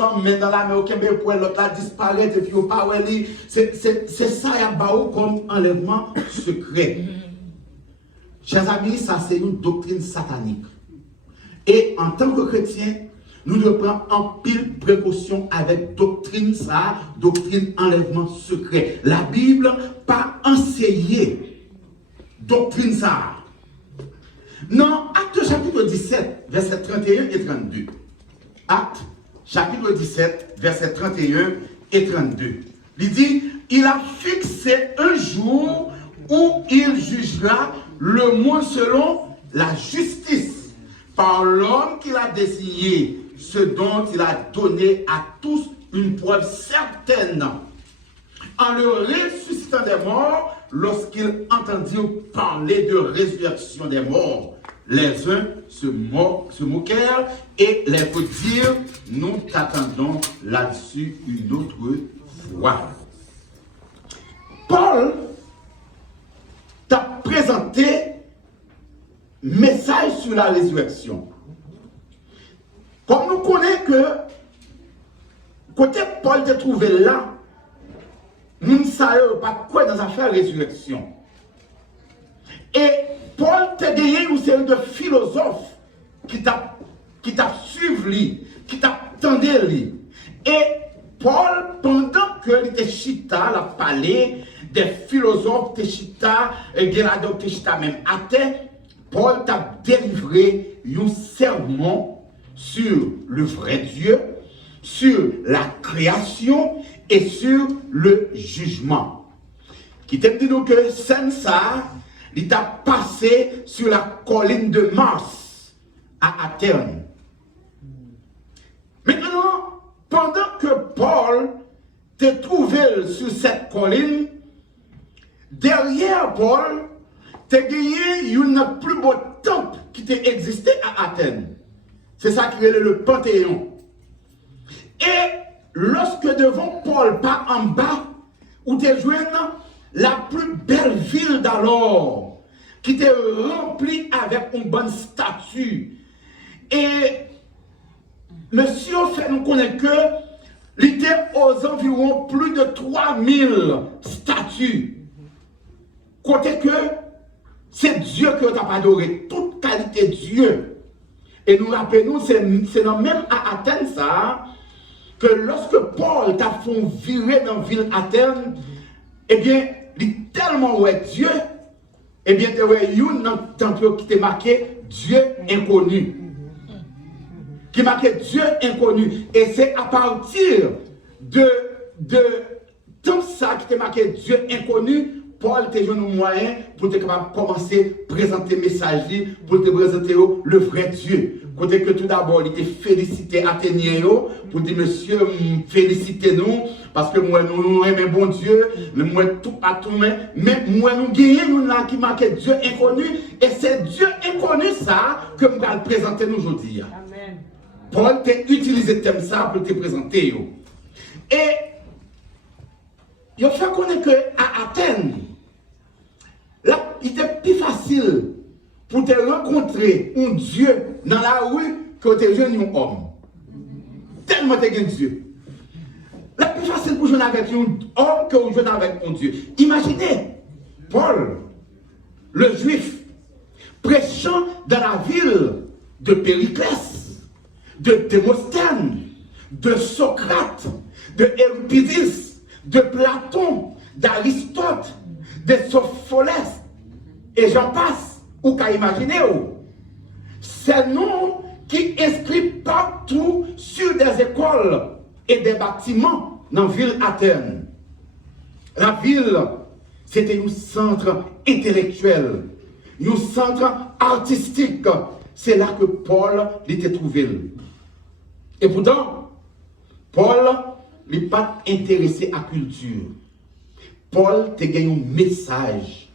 ensemble, mais dans la main, aucun pour l'autre là disparaître et puis au pas c'est ça y a baou comme enlèvement secret. Chers amis, ça c'est une doctrine satanique. Et en tant que chrétien, nous devons prendre en pile précaution avec doctrine ça, doctrine enlèvement secret. La Bible pas enseigné doctrine ça. Non, Acte chapitre 17, versets 31 et 32. Acte chapitre 17, versets 31 et 32. Il dit, il a fixé un jour où il jugera le monde selon la justice, par l'homme qu'il a désigné, ce dont il a donné à tous une preuve certaine, en le ressuscitant des morts, lorsqu'ils entendirent parler de résurrection des morts. Les uns se moquèrent et les autres dirent, nous t'attendons là-dessus une autre fois. Paul t'a présenté message sur la résurrection. Comme nous connaissons que côté Paul t'a trouvé là, nous ne savons pas quoi dans l'affaire résurrection. Et Paul t'a gagné une série de philosophes qui t'a suivi, qui t'a tendu. Et Paul, pendant que était chita, la parlé des philosophes de chita, et de chita même athée, Paul t'a délivré un sermon sur le vrai Dieu, sur la création et sur le jugement. Qui t'a dit donc que sans ça, il t'a passé sur la colline de Mars à Athènes. Maintenant, pendant que Paul t'a trouvé sur cette colline, derrière Paul, t'as gagné une plus beau temple qui t'a existé à Athènes. C'est ça qui est le Panthéon. Et lorsque devant Paul, pas en bas, où tu joué la plus belle ville d'alors, qui était remplie avec une bonne statue. Et monsieur fait nous connaître que il était aux environs plus de 3000 statues. Côté que c'est Dieu que tu as adoré, toute qualité de Dieu. Et nous rappelons, c'est même à Athènes ça, que lorsque Paul t'a fait virer dans la ville Athènes, eh bien, il est tellement ouais Dieu, eh bien, tu as eu un temple qui t'a marqué Dieu inconnu. Qui marqué Dieu inconnu. Et c'est à partir de tout ça qui t'a marqué Dieu inconnu, Paul t'a donné un moyen pour te commencer à présenter le message, pour te présenter le vrai Dieu. Côté que tout d'abord, il était félicité Athénien pour dire, monsieur, félicitez-nous, parce que moi, nous aimons bon Dieu, moi, tout à tout, mais moi, nous gagnons, nous là, qui marquait Dieu inconnu, et c'est Dieu inconnu, ça, que nous allons présenter nous aujourd'hui. Amen. Paul t'a utilisé le thème ça pour te présenter. Et, il faut connaître qu'à Athènes, là, il était plus facile pour te rencontrer un Dieu dans la rue que tu es un homme. Tellement tu es un Dieu. C'est plus facile pour jouer avec un homme que jouer avec un Dieu. Imaginez, Paul, le juif, prêchant dans la ville de Périclès, de Démosthène, de Socrate, de Euripides, de Platon, d'Aristote, de Sophoclès, et j'en passe. Ou qu'à imaginer, c'est nous qui inscrivons partout sur des écoles et des bâtiments dans la ville Athènes. La ville, c'était un centre intellectuel, un centre artistique. C'est là que Paul l'était trouvé. Et pourtant, Paul n'est pas intéressé à la culture. Paul te gagné un message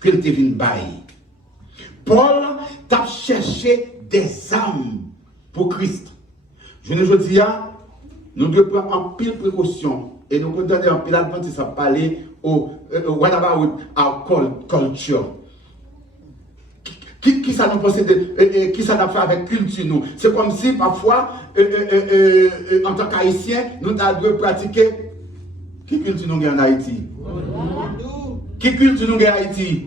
qu'il te vient bailler. Paul t'a cherché des âmes pour Christ. Je ne dis pas, nous devons prendre en pile précaution et nous condamner en pile adventiste à parler au what about our culture. Qui ça nous pense qui ça n'a fait avec culture nous? C'est comme si parfois, en tant qu'Haïtien, nous devons pratiquer. Qui culture nous en Haïti? Qui culture nous en Haïti?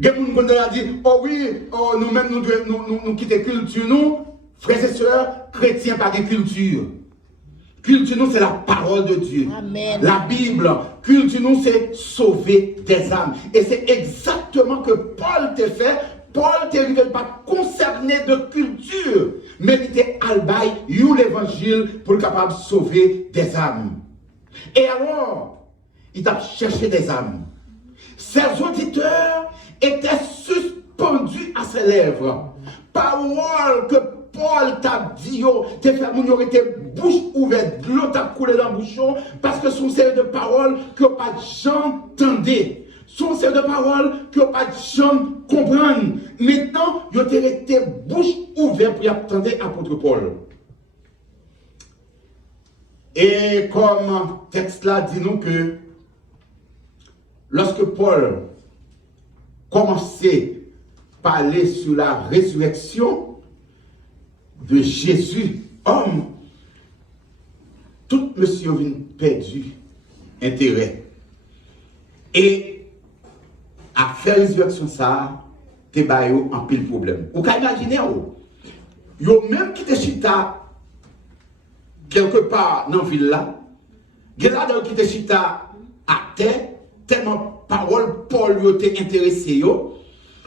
Il y a des gens qui ont dit, oh oui, nous-mêmes nous devons quitter culture nous, frères et sœurs, chrétiens par des cultures. Culture nous, c'est la parole de Dieu. Amen. La Bible. Culture nous, c'est sauver des âmes. Et c'est exactement ce que Paul t'a fait. Paul n'était pas concerné de culture, mais il était albaï, l'évangile pour être capable de sauver des âmes. Et alors, il a cherché des âmes. Ses auditeurs étaient suspendus à ses lèvres. Parole que Paul t'a dit, tes frères, vous été bouche ouverte, l'eau t'a coulé dans le bouchon, parce que son série de paroles que pas de gens entendaient. Son série de paroles que pas de gens comprennent. Maintenant, vous avez été bouche ouverte pour attendre l'apôtre Paul. Et comme texte là dit nous que lorsque Paul commençait à parler sur la résurrection de Jésus, homme, tout monsieur vient perdu intérêt. Et à faire résurrection ça, t'es baillot en pile problème. Vous pouvez imaginer, yo même qui te chita quelque part dans la ville là, il y a qui te chita à terre, tellement parole Paul yo t'es intéressé yo.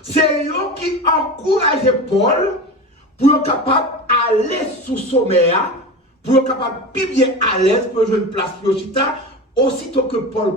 C'est eux qui encourageaient Paul pour être capable d'aller sous sommet, pour être capable de bien à l'aise pour jouer une place pour chita, aussitôt que Paul